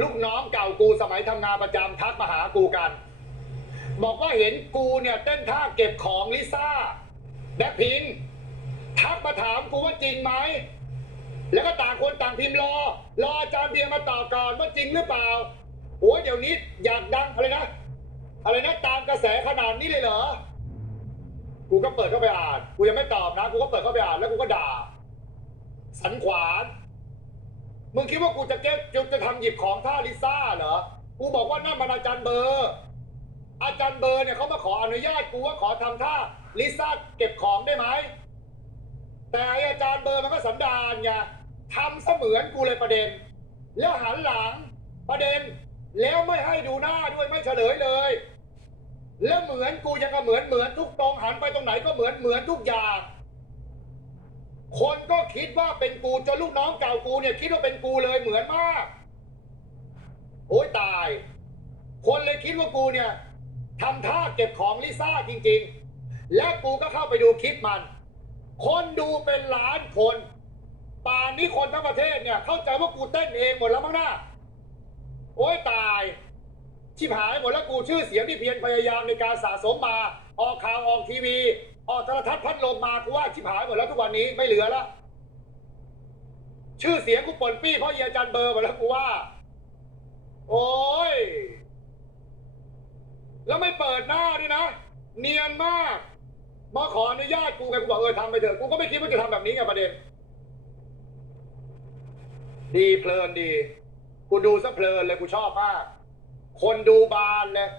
ลูกน้องเก่ากูสมัยทำงานประจำทักมาหากูกัน บอกว่าเห็นกูเนี่ยเต้นท่าเก็บของลิซ่าแบ็คพิงทักมาถามกูว่าจริงไหม แล้วก็ต่างคนต่างพิมพ์รอ รออาจารย์เบียร์มาตอบก่อนว่าจริงหรือเปล่าโอ้ยเดี๋ยวนี้อยากดังอะไรนะ อะไรนะตามกระแสขนาดนี้เลยเหรอ กูก็เปิดเข้าไปอ่าน กูยังไม่ตอบนะ กูก็เปิดเข้าไปอ่านแล้วกูก็ด่า สันขวาน มึงคิดว่ากูจะเก็บจะจะทำหยิบของท่าลิซ่าเหรอ กูบอกว่านั่นมันอาจารย์เบอร์ อาจารย์เบอร์เนี่ยเขามาขออนุญาตกูว่าขอทำท่าลิซ่าเก็บของได้ไหม แต่ไออาจารย์เบอร์มันก็สันดานไงทำเสมือนกูเลยประเด็น แล้วหันหลังประเด็น แล้วไม่ให้ดูหน้าด้วยไม่เฉลยเลย แล้วเหมือนกูยังก็เหมือนเหมือนทุกตรงหันไปตรงไหนก็เหมือนเหมือนทุกอย่าง คนก็คิดว่าเป็นกูจนลูกน้องเก่ากูเนี่ยคิดว่าเป็นกูเลยเหมือนมาก โอ้ยตาย คนเลยคิดว่ากูเนี่ยทำท่าเก็บของลิซ่าจริง ๆ และกูก็เข้าไปดูคลิปมัน คนดูเป็นล้านคน ป่านนี้คนทั้งประเทศเนี่ย เข้าใจว่ากูเต้นเองหมดแล้วมั้งนะโอ้ยตาย ชิบหายหมดแล้วกูชื่อเสียงที่เพียรพยายามในการสะสมมา ออกข่าวออกทีวี ออกโทรทัศน์พัดลมมากูว่าชิบหายหมดแล้วทุกวันนี้ไม่เหลือแล้วชื่อเสียงกูปนปี้เพราะเฮียจันเบอร์หมดแล้วกูว่า โอ้ย แล้วไม่เปิดหน้าด้วยนะ เนียนมากมาขออนุญาตกูไงกูบอกเออทำไปเถอะกูก็ไม่คิดว่าจะทำแบบนี้ไงประเด็น ดีเพลินดีกูดูซะเพลินเลยกูชอบมาก คนดูบานเลย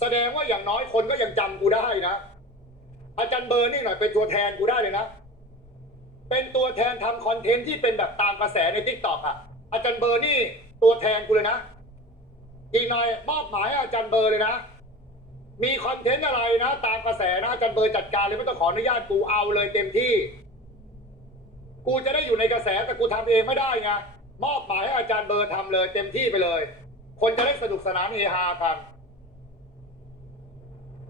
แสดงว่าอย่างน้อยคนก็ยังจำกูได้นะ อาจารย์เบอร์นี่หน่อยเป็นตัวแทนกูได้เลยนะ เป็นตัวแทนทำคอนเทนต์ที่เป็นแบบตามกระแสในทิกตอกอะ อาจารย์เบอร์นี่ตัวแทนกูเลยนะ อีกหน่อยมอบหมายอาจารย์เบอร์เลยนะ มีคอนเทนต์อะไรนะ ตามกระแสนะอาจารย์เบอร์จัดการเลยไม่ต้องขออนุญาตกูเอาเลยเต็มที่ กูจะได้อยู่ในกระแสแต่กูทำเองไม่ได้ไง มอบหมายให้อาจารย์เบอร์ทำเลย เต็มที่ไปเลย คนจะได้สนุกสนานเฮฮากัน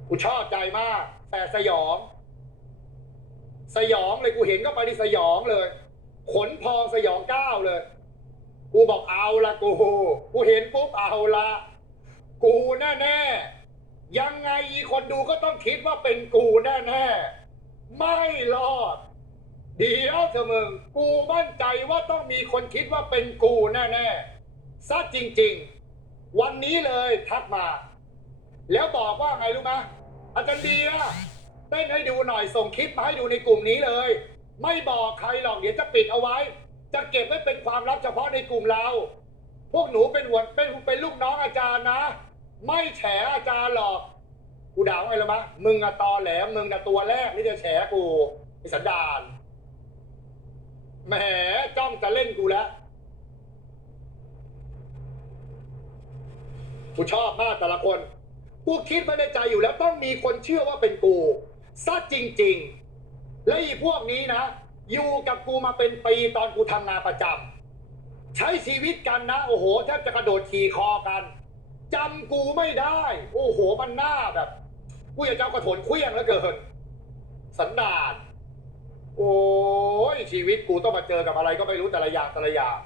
กูชอบใจมาก แต่สยอง สยองเลยกูเห็นก็ไปที่สยองเลย ขนพองสยองก้าวเลย กูบอกเอาละกู กูเห็นปุ๊บเอาละกูแน่ๆยังไงอีคนดูก็ต้องคิดว่าเป็นกูแน่ๆไม่รอด เดี๋ยวเถอมึง กูมั่นใจว่าต้องมีคนคิดว่าเป็นกูแน่ๆซะจริง ๆ วันนี้เลยทักมา แล้วบอกว่าไงรู้ไหม อาจารย์เดียเต้นให้ดูหน่อยส่งคลิปมาให้ดูในกลุ่มนี้เลย ไม่บอกใครหรอกเดี๋ยวจะปิดเอาไว้ จะเก็บไว้เป็นความลับเฉพาะในกลุ่มเรา พวกหนูเป็นหัวเป็นเป็นลูกน้องอาจารย์นะ ไม่แฉอาจารย์หรอกกูด่าวไงรู้ไหมมึงอะตอแหลมึงอะตัวแรกที่จะแฉกูไอสันดานแหมจ้องจะเล่นกูแล้วกูชอบมากแต่ละคน กูคิดมาในใจอยู่แล้วต้องมีคนเชื่อว่าเป็นกูซะจริง ๆ และอีพวกนี้นะ อยู่กับกูมาเป็นปีตอนกูทำงานประจำใช้ชีวิตกันนะ โอ้โหแทบจะกระโดดขี่คอกันจำกูไม่ได้ โอ้โหมันหน้าแบบกูอยากจะเอากระโถนเคลี้ยงแล้วเกินสันดานโอ้ยชีวิตกูต้องมาเจอกับอะไรก็ไม่รู้แต่ละอย่างแต่ละอย่าง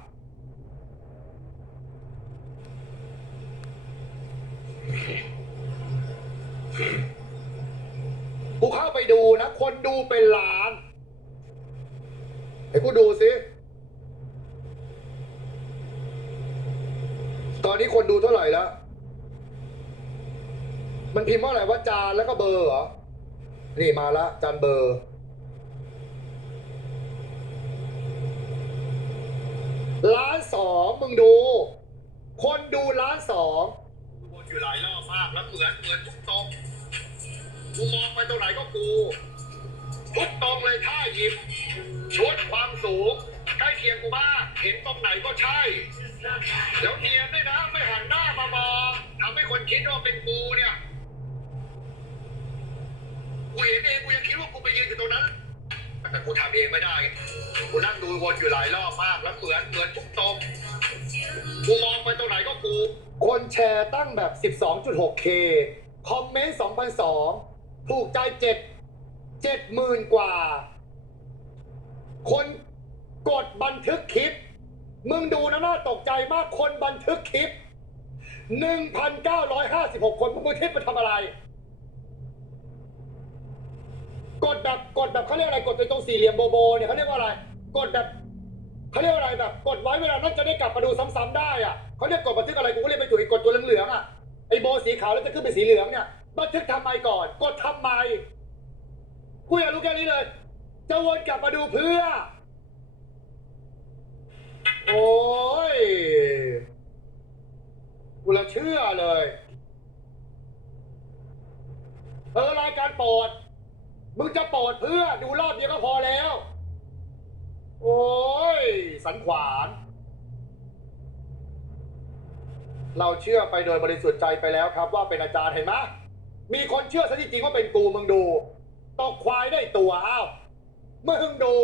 กูเข้าไปดูนะ คนดูเป็นล้านให้กูดูสิ ตอนนี้คนดูเท่าไหร่แล้ว มันพิมพ์ว่าอะไรว่าจานแล้วก็เบอร์เหรอ นี่มาละจานเบอร์ ล้านสองมึงดู คนดูล้านสองวนอยู่หลายรอบมากแล้วเหมือนเหมือนทุกตรง กูมองไปตรงไหนก็กูทุกตรงเลยท่าหยิบชุดความสูงใกล้เคียงกูมากเห็นตรงไหนก็ใช่ แล้วเนียนด้วยนะไม่หันหน้ามามองทำให้คนคิดว่าเป็นกูเนี่ยกูเห็นเองกูยังคิดว่ากูไปยืนอยู่ตรงนั้น แต่กูทำเองไม่ได้กูนั่งดูวนอยู่หลายรอบมากแล้วเหมือนเหมือนทุกตรงกูมองไปตรงไหนก็กู คนแชร์ตั้งแบบ 12.6K คอมเมนต์ 2,002 ถูกใจ7 7หมื่นกว่า คนกดบันทึกคลิป มึงดูนะน่าตกใจมากคนบันทึกคลิปหนึ่งพันเก้าร้อยห้าสิบหกคนพวกมึงเทพมาทำอะไร กดแบบกดแบบเขาเรียกอะไร กดในตรงสี่เหลี่ยมโบโบเนี่ยเขาเรียกว่าอะไร กดแบบเขาเรียกว่าอะไรแบบ กดไว้เวลานั้นจะได้กลับมาดูซ้ำๆได้อะเขาเรียกกดบันทึกอะไรกูก็เรียกไปจุดกดตัวเหลืองๆอะไอโบสีขาวแล้วจะขึ้นเป็นสีเหลืองเนี่ย บันทึกทำไมก่อน กดทำไมกูอยากรู้แค่นี้เลย จะวนกลับมาดูเพื่อ โอ้ยกูละเชื่อเลยเออรายการโปรดมึงจะโปรดเพื่อดูรอบเดียวก็พอแล้ว โอ้ย สันขวาน เราเชื่อไปโดยบริสุทธิ์ใจไปแล้วครับว่าเป็นอาจารย์เห็นไหม มีคนเชื่อซะจริงๆว่าเป็นกูมึงดูตกควายได้ตัวอ้าวมึงดู